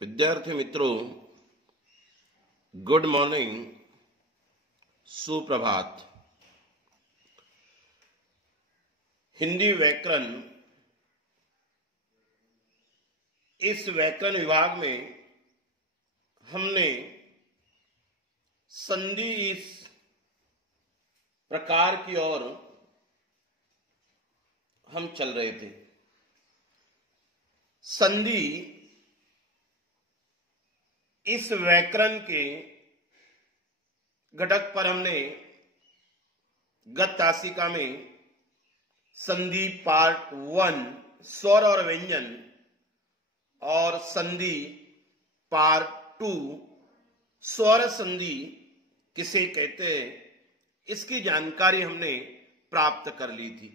विद्यार्थी मित्रों, good morning, सुप्रभात। हिंदी व्याकरण, इस व्याकरण विभाग में हमने संधि इस प्रकार की ओर हम चल रहे थे। संधि इस व्याकरण के घटक पर हमने गत तासिका में संधि पार्ट 1 स्वर और व्यंजन और संधि पार्ट 2 स्वर संधि किसे कहते हैं, इसकी जानकारी हमने प्राप्त कर ली थी।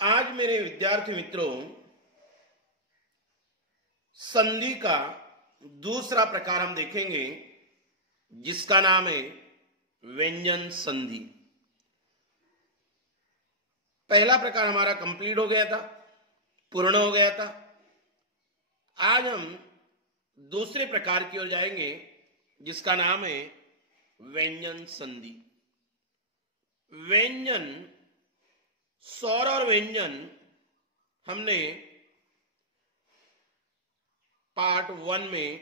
आज मेरे विद्यार्थी मित्रों, संधि का दूसरा प्रकार हम देखेंगे, जिसका नाम है व्यंजन संधि। पहला प्रकार हमारा कंप्लीट हो गया था, पूर्ण हो गया था। आज हम दूसरे प्रकार की ओर जाएंगे, जिसका नाम है व्यंजन संधि। व्यंजन, स्वर और व्यंजन हमने पार्ट 1 में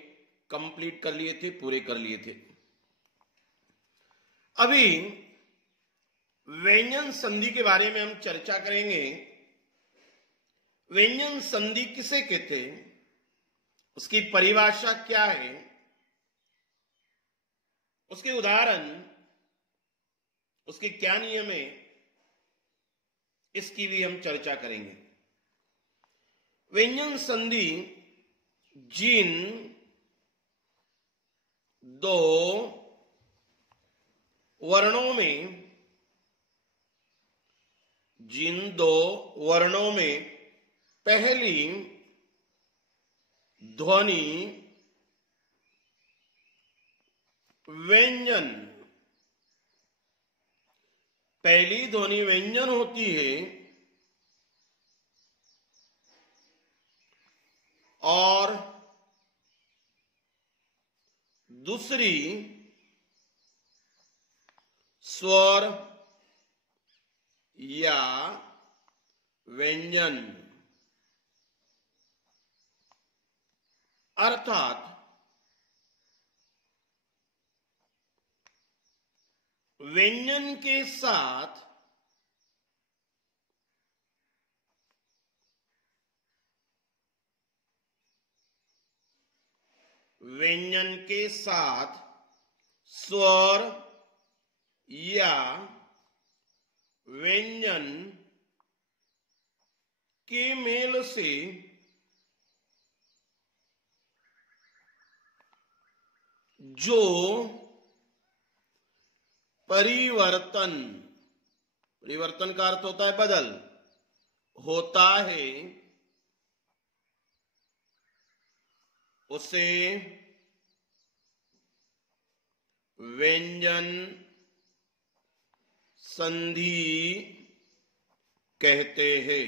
कंप्लीट कर लिए थे, पूरे कर लिए थे। अभी व्यंजन संधि के बारे में हम चर्चा करेंगे। व्यंजन संधि किसे कहते हैं, उसकी परिभाषा क्या है, उसके उदाहरण, उसके क्या नियम है, इसकी भी हम चर्चा करेंगे। व्यंजन संधि जिन दो वर्णों में पहली ध्वनि व्यंजन होती है और दूसरी स्वर या व्यंजन, अर्थात व्यंजन के साथ स्वर या व्यंजन के मेल से जो परिवर्तन का अर्थ होता है बदल, होता है, उसे व्यंजन संधि कहते हैं।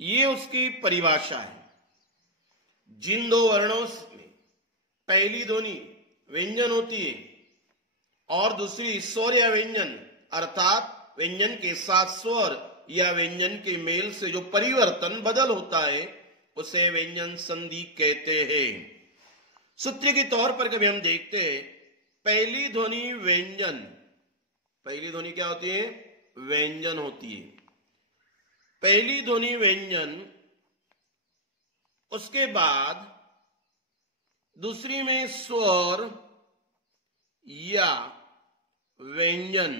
ये उसकी परिभाषा है। जिन दो वर्णों में पहली ध्वनि व्यंजन होती है और दूसरी स्वर या व्यंजन, अर्थात व्यंजन के साथ स्वर या व्यंजन के मेल से जो परिवर्तन बदल होता है, उसे व्यंजन संधि कहते हैं। सूत्र के तौर पर कभी हम देखते हैं, पहली ध्वनि व्यंजन, पहली ध्वनि क्या होती है? व्यंजन होती है। पहली ध्वनि व्यंजन, उसके बाद दूसरी में स्वर या व्यंजन,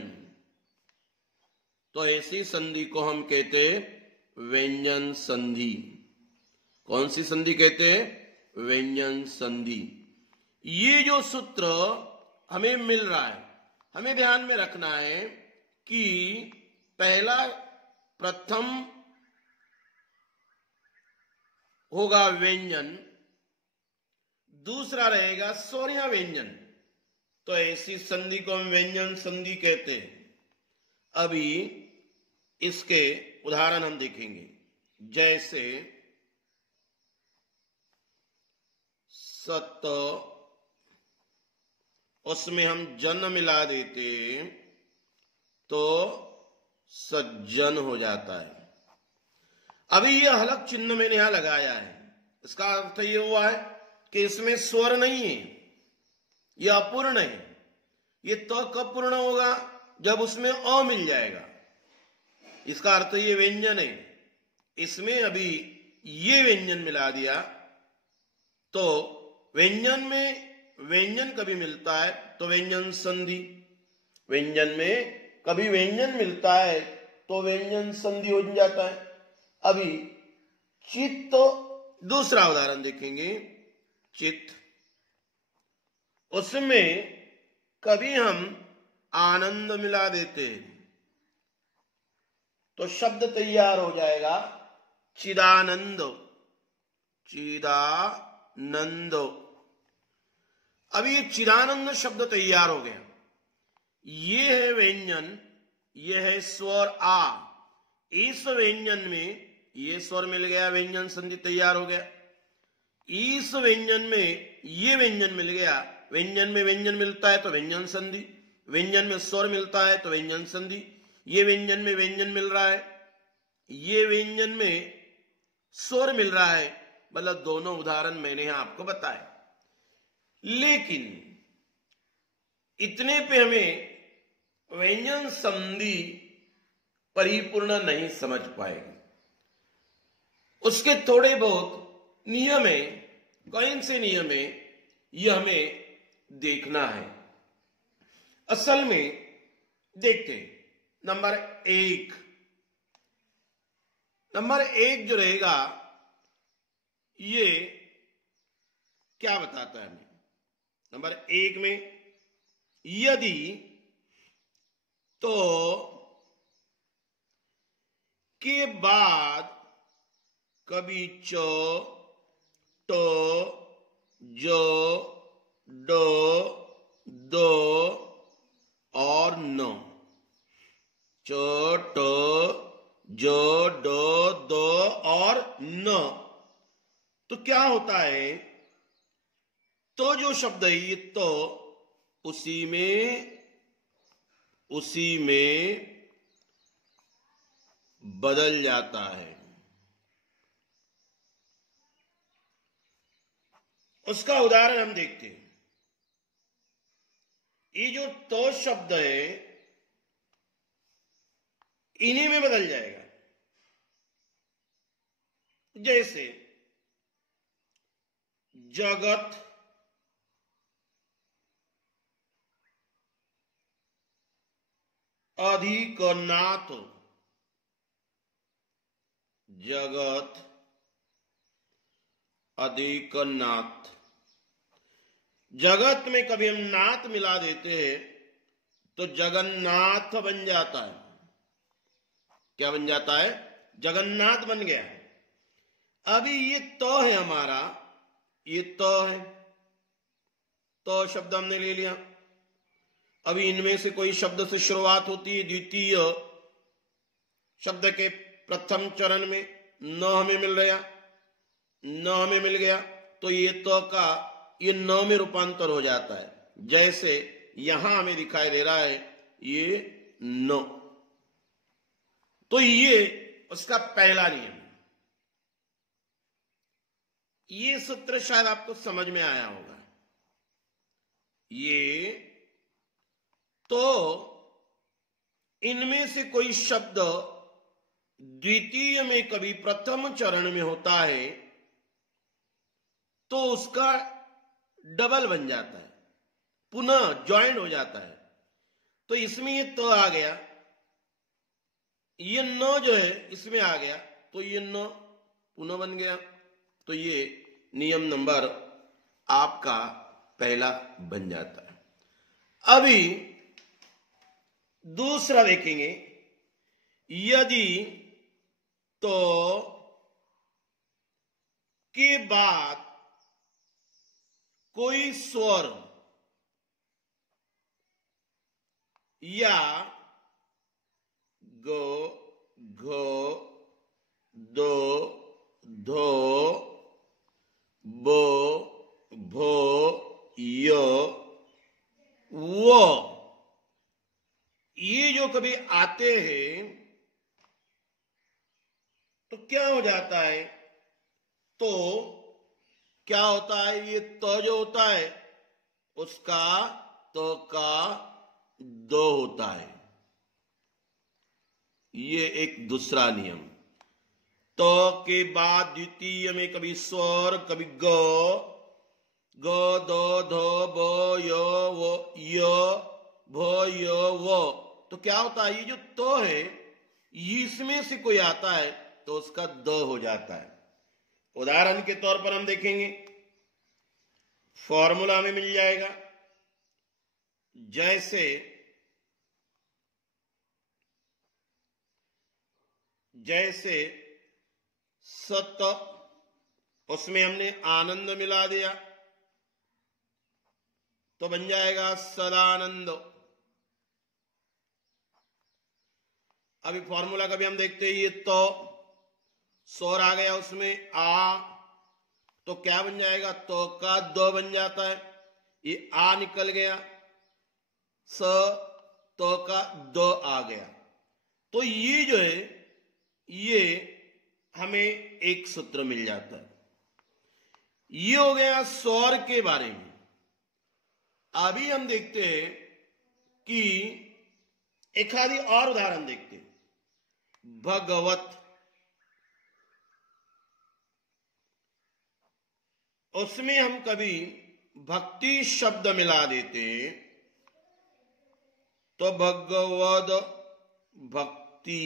तो ऐसी संधि को हम कहते हैं व्यंजन संधि। कौन सी संधि कहते हैं? व्यंजन संधि। ये जो सूत्र हमें मिल रहा है, हमें ध्यान में रखना है कि प्रथम होगा व्यंजन, दूसरा रहेगा स्वर या व्यंजन, तो ऐसी संधि को हम व्यंजन संधि कहते हैं। अभी इसके उदाहरण हम देखेंगे, जैसे सत, उसमें हम जन मिला देते तो सज्जन हो जाता है। अभी यह हलक चिन्ह मैंने यहां लगाया है, इसका अर्थ यह हुआ है कि इसमें स्वर नहीं है, यह अपूर्ण है। ये तो कब पूर्ण होगा? जब उसमें अ मिल जाएगा। इसका अर्थ ये व्यंजन है, इसमें अभी ये व्यंजन मिला दिया तो व्यंजन में व्यंजन कभी मिलता है तो व्यंजन संधि, व्यंजन में कभी व्यंजन मिलता है तो व्यंजन संधि हो जाता है। अभी चित्त, तो दूसरा उदाहरण देखेंगे। चित्त, उसमें कभी हम आनंद मिला देते तो शब्द तैयार हो जाएगा चिदानंद, चिदानंद। अभी ये चिदानंद शब्द तैयार हो गया। ये है व्यंजन, ये है स्वर आ। इस व्यंजन में ये स्वर मिल गया, व्यंजन संधि तैयार हो गया। इस व्यंजन में ये व्यंजन मिल गया, व्यंजन में व्यंजन मिलता है तो व्यंजन संधि, व्यंजन में स्वर मिलता है तो व्यंजन संधि। ये व्यंजन में व्यंजन मिल रहा है, ये व्यंजन में स्वर मिल रहा है, मतलब दोनों उदाहरण मैंने यहां आपको बताए। लेकिन इतने पे हमें व्यंजन संधि परिपूर्ण नहीं समझ पाएगी। उसके थोड़े बहुत नियम है। कौन से नियम है यह हमें देखना है। असल में देखते हैं। नंबर एक जो रहेगा ये क्या बताता है हमें? नंबर एक में यदि तो के बाद कभी च, ट, ज, ड, द और न, च, ट, ज, ड, द और न, तो क्या होता है? तो जो शब्द है ये तो उसी में बदल जाता है। उसका उदाहरण हम देखते हैं। ये जो तो शब्द है इन्हीं में बदल जाएगा। जैसे जगत, अधिकनाथ, जगत, अधिकनाथ। जगत में कभी हम नाथ मिला देते हैं तो जगन्नाथ बन जाता है। क्या बन जाता है? जगन्नाथ बन गया। अभी ये तो है हमारा, ये तो है, तो शब्द हमने ले लिया। अभी इनमें से कोई शब्द से शुरुआत होती है, द्वितीय शब्द के प्रथम चरण में न हमें मिल गया तो ये तो का ये न में रूपांतर हो जाता है। जैसे यहां हमें दिखाई दे रहा है ये न, तो ये उसका पहला नियम। ये सूत्र शायद आपको समझ में आया होगा। ये तो इनमें से कोई शब्द द्वितीय में कभी प्रथम चरण में होता है तो उसका डबल बन जाता है, पुनः ज्वाइन हो जाता है। तो इसमें ये तो आ गया, ये न जो है इसमें आ गया तो ये न पुनः बन गया। तो ये नियम नंबर आपका पहला बन जाता है। अभी दूसरा देखेंगे। यदि तो के बाद कोई स्वर या ग, घ, द, ध, ब, भो य वो, ये जो कभी आते हैं तो क्या हो जाता है? तो क्या होता है? ये तो जो होता है उसका तो का दो होता है। ये एक दूसरा नियम। तो के बाद द्वितीय में कभी स्वर, कभी ग, दो धो बो यो वो यो भो यो वो, तो क्या होता है? ये जो तो है इसमें से कोई आता है तो उसका द हो जाता है। उदाहरण के तौर पर हम देखेंगे, फॉर्मूला में मिल जाएगा। जैसे सत, उसमें हमने आनंद मिला दिया तो बन जाएगा सदानंद। अभी फॉर्मूला का भी हम देखते हैं, ये तो स्वर आ गया उसमें आ, तो क्या बन जाएगा? तो का दो बन जाता है। ये आ निकल गया, स तो का दो आ गया। तो ये जो है ये हमें एक सूत्र मिल जाता है। ये हो गया स्वर के बारे में। अभी हम देखते हैं कि एक आदि और उदाहरण देखते हैं। भगवत, उसमें हम कभी भक्ति शब्द मिला देते हैं तो भगवद भक्ति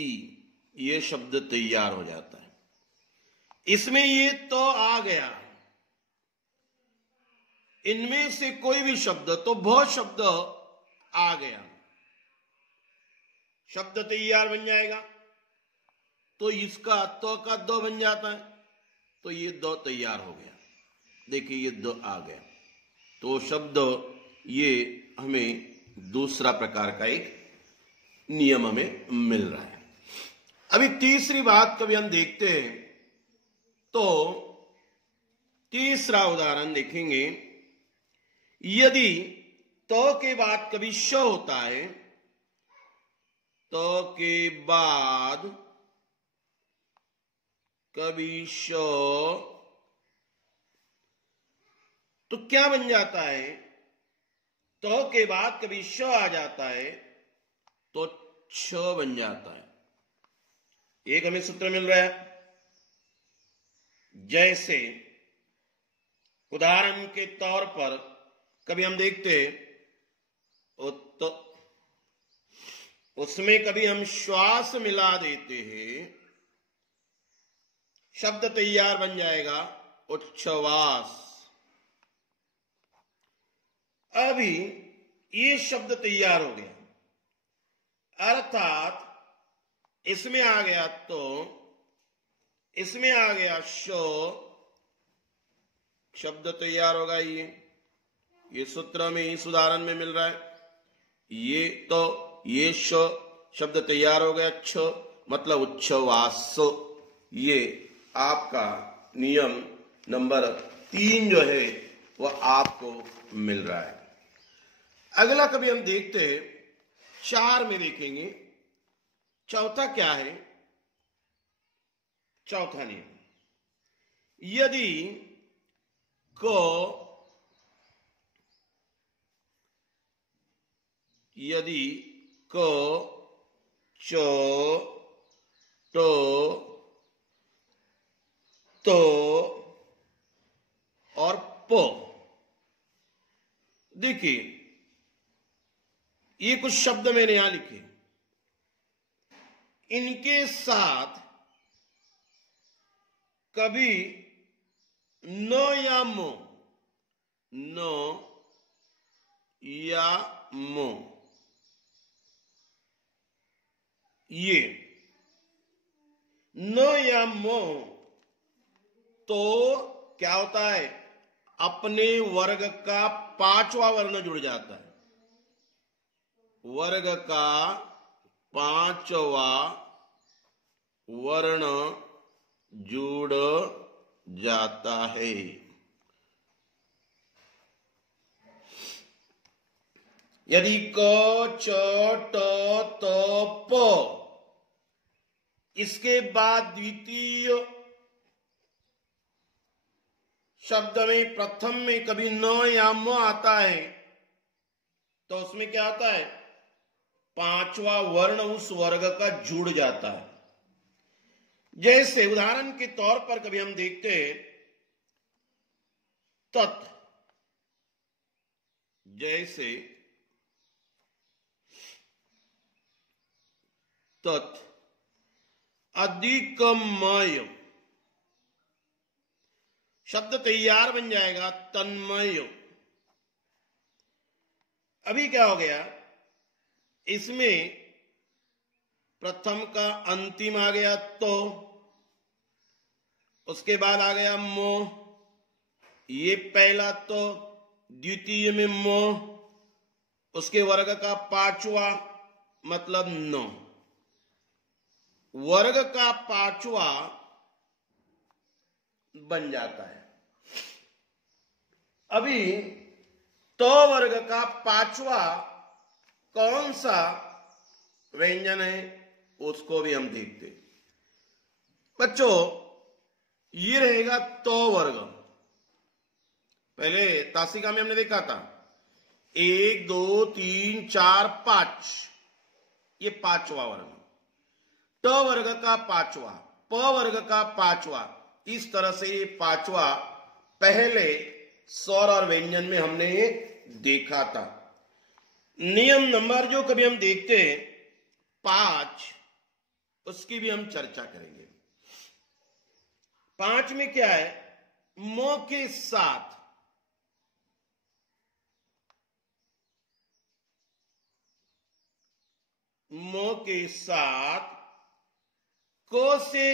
ये शब्द तैयार हो जाता है। इसमें ये तो आ गया, इनमें से कोई भी शब्द, तो बहुत शब्द आ गया, शब्द तैयार बन जाएगा। तो इसका तो का दो बन जाता है, तो ये दो तैयार हो गया। देखिए ये दो आ गया, तो शब्द ये हमें दूसरा प्रकार का एक नियम हमें मिल रहा है। अभी तीसरी बात कभी हम देखते हैं, तो तीसरा उदाहरण देखेंगे। यदि तो के बाद कभी श होता है, तो के बाद कभी श, तो क्या बन जाता है? तो के बाद कभी श आ जाता है तो छ बन जाता है। एक हमें सूत्र मिल रहा है। जैसे उदाहरण के तौर पर कभी हम देखते तो उसमें कभी हम श्वास मिला देते हैं, शब्द तैयार बन जाएगा उच्छ्वास। अभी ये शब्द तैयार हो गया, अर्थात इसमें आ गया तो, इसमें आ गया शो, शब्द तैयार होगा। ये सूत्र में इस उदाहरण में मिल रहा है। ये तो ये शो शब्द तैयार हो गया, छ मतलब उच्छ्वास। ये आपका नियम नंबर 3 जो है वह आपको मिल रहा है। अगला कभी हम देखते हैं 4 में देखेंगे। चौथा क्या है? चौथा नियम, यदि को चो तो और पो, देखिए ये कुछ शब्द मैंने यहां लिखे, इनके साथ कभी नो या मो, नो या मो, ये नो या मो, तो क्या होता है? अपने वर्ग का 5वां वर्ण जुड़ जाता है। वर्ग का 5वां वर्ण जुड़ जाता है। यदि क च ट त प इसके बाद द्वितीय शब्द में प्रथम में कभी न या म आता है तो उसमें क्या होता है, पांचवा वर्ण उस वर्ग का जुड़ जाता है। जैसे उदाहरण के तौर पर कभी हम देखते हैं तत्, जैसे तत् अधिकमय शब्द तैयार बन जाएगा तन्मय। अभी क्या हो गया, इसमें प्रथम का अंतिम आ गया तो, उसके बाद आ गया मो, ये पहला तो, द्वितीय में मो, उसके वर्ग का पांचवा मतलब नो, वर्ग का पांचवा बन जाता है। अभी तो वर्ग का पांचवा कौन सा व्यंजन है उसको भी हम देखते। बच्चों ये रहेगा तो वर्ग। पहले तासिका में हमने देखा था 1 2 3 4 5, ये पांचवा वर्ग। ट वर्ग का पांचवा, प वर्ग का पांचवा, इस तरह से ये पांचवा पहले स्वर और व्यंजन में हमने देखा था। नियम नंबर जो कभी हम देखते हैं 5, उसकी भी हम चर्चा करेंगे। 5 में क्या है, म के साथ क से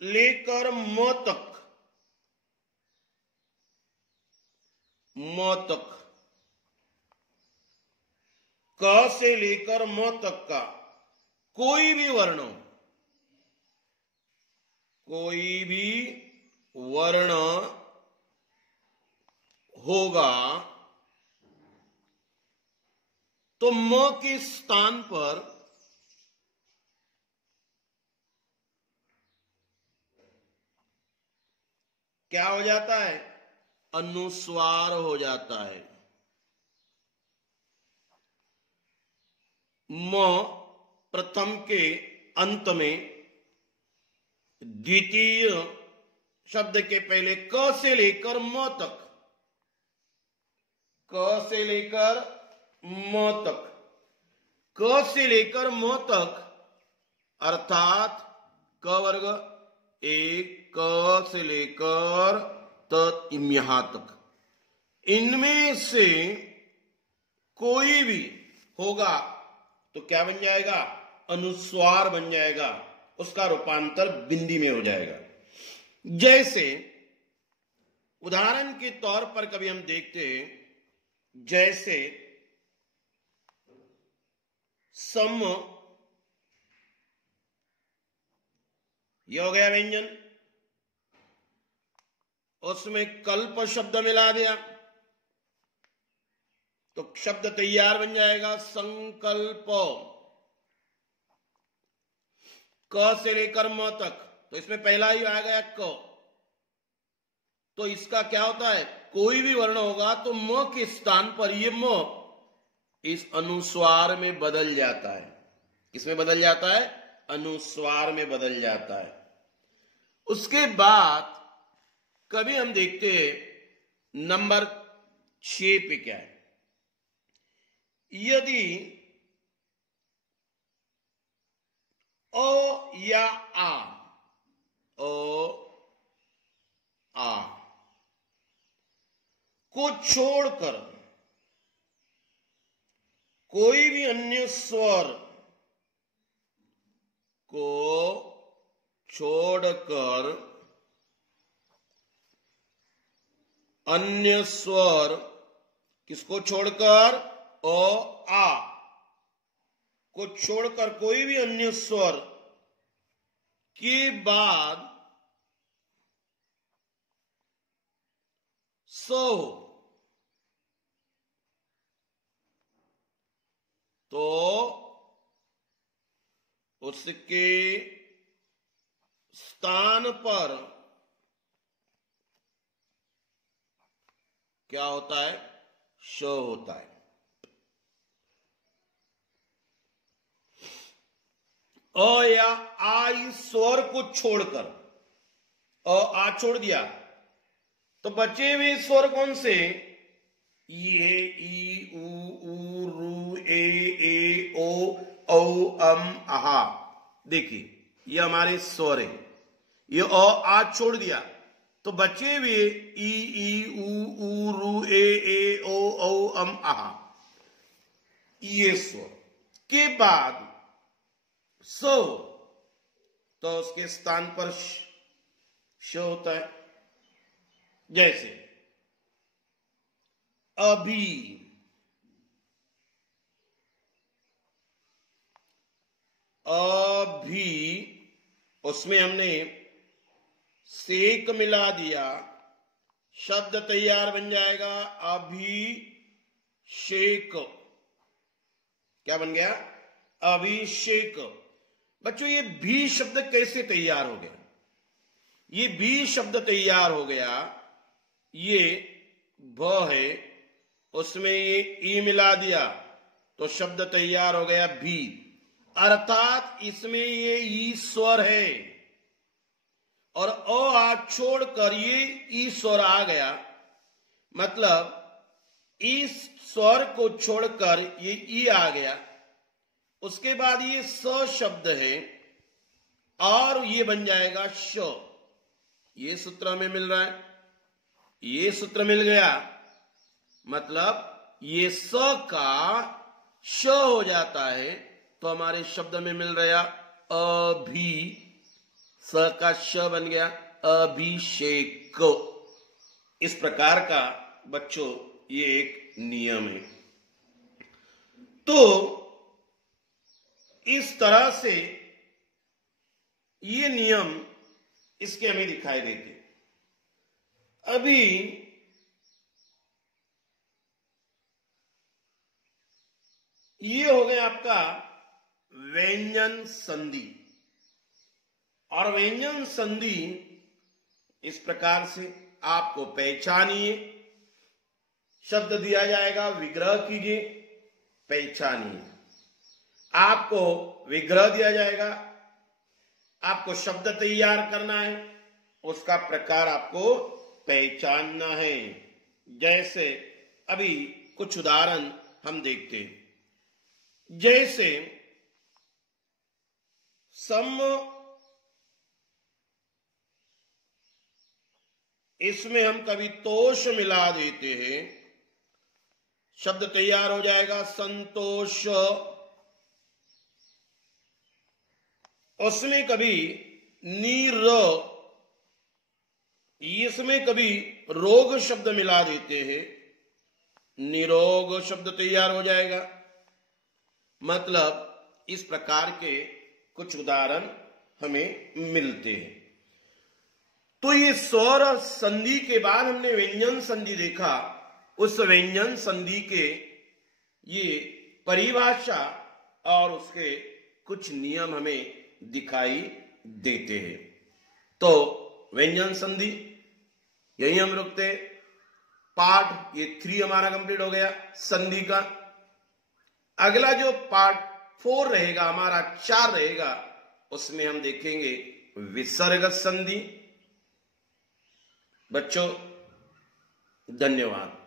लेकर म तक, क से लेकर म तक का कोई भी वर्ण होगा तो म के स्थान पर क्या हो जाता है, अनुस्वार हो जाता है। म प्रथम के अंत में, द्वितीय शब्द के पहले क से लेकर म तक, क से लेकर म तक, क से लेकर म तक अर्थात क वर्ग 1 क से लेकर त यहां तक, इनमें से कोई भी होगा तो क्या बन जाएगा, अनुस्वार बन जाएगा, उसका रूपांतर बिंदी में हो जाएगा। जैसे उदाहरण के तौर पर कभी हम देखते हैं, जैसे सम, यह हो गया व्यंजन, उसमें कल्प शब्द मिला दिया तो शब्द तैयार बन जाएगा संकल्प। क से लेकर म तक, तो इसमें पहला ही आ गया क, तो इसका क्या होता है, कोई भी वर्ण होगा तो म के स्थान पर ये म इस अनुस्वार में बदल जाता है। किसमें बदल जाता है, अनुस्वार में बदल जाता है। उसके बाद कभी हम देखते हैं नंबर 6 पे क्या है, यदि ओ या आ, को छोड़कर कोई भी अन्य स्वर को छोड़कर अन्य स्वर, किसको छोड़कर, ओ आ को छोड़कर कोई भी अन्य स्वर के बाद स हो तो उसके स्थान पर क्या होता है? श होता है। अ या आ इस स्वर को छोड़कर आ छोड़ दिया तो बचे हुए स्वर कौन से? ये, ई, ऊ, रू, ए, ओ, औ, आहा। देखिए ये हमारे स्वर है। ये आ छोड़ दिया तो बचे हुए ई, ऊ, रू, ए, ओ, औ, आहा, ये स्वर के बाद स तो उसके स्थान पर श होता है। जैसे अभी, अभी उसमें हमने सेक मिला दिया, शब्द तैयार बन जाएगा अभिषेक। क्या बन गया? अभिषेक। बच्चों ये भी शब्द कैसे तैयार हो गया? ये भी शब्द तैयार हो गया, ये भ है, उसमें ये ई मिला दिया तो शब्द तैयार हो गया भी। अर्थात इसमें ये ई स्वर है और आ छोड़कर ये ई स्वर आ गया। मतलब इस स्वर को छोड़कर ये ई आ गया। उसके बाद ये स शब्द है और ये बन जाएगा श। ये सूत्र हमें मिल रहा है, ये सूत्र मिल गया। मतलब ये स का श हो जाता है तो हमारे शब्द में मिल रहा अभी, स का श बन गया अभिषेक। इस प्रकार का बच्चों ये एक नियम है। तो इस तरह से ये नियम इसके हमें दिखाई देते। अभी ये हो गया आपका व्यंजन संधि। और व्यंजन संधि इस प्रकार से आपको पहचानिए। शब्द दिया जाएगा, विग्रह कीजिए, पहचानिए। आपको विग्रह दिया जाएगा, आपको शब्द तैयार करना है, उसका प्रकार आपको पहचानना है। जैसे अभी कुछ उदाहरण हम देखते हैं। जैसे सम, इसमें हम कभी तोष मिला देते हैं, शब्द तैयार हो जाएगा संतोष। उसमें कभी नीर, इसमें कभी रोग शब्द मिला देते हैं, निरोग शब्द तैयार हो जाएगा। मतलब इस प्रकार के कुछ उदाहरण हमें मिलते हैं। तो ये स्वर संधि के बाद हमने व्यंजन संधि देखा। उस व्यंजन संधि के ये परिभाषा और उसके कुछ नियम हमें दिखाई देते हैं। तो व्यंजन संधि यही हम रुकते। पार्ट ये 3 हमारा कंप्लीट हो गया संधि का। अगला जो पार्ट 4 रहेगा हमारा 4 रहेगा, उसमें हम देखेंगे विसर्ग संधि। बच्चों धन्यवाद।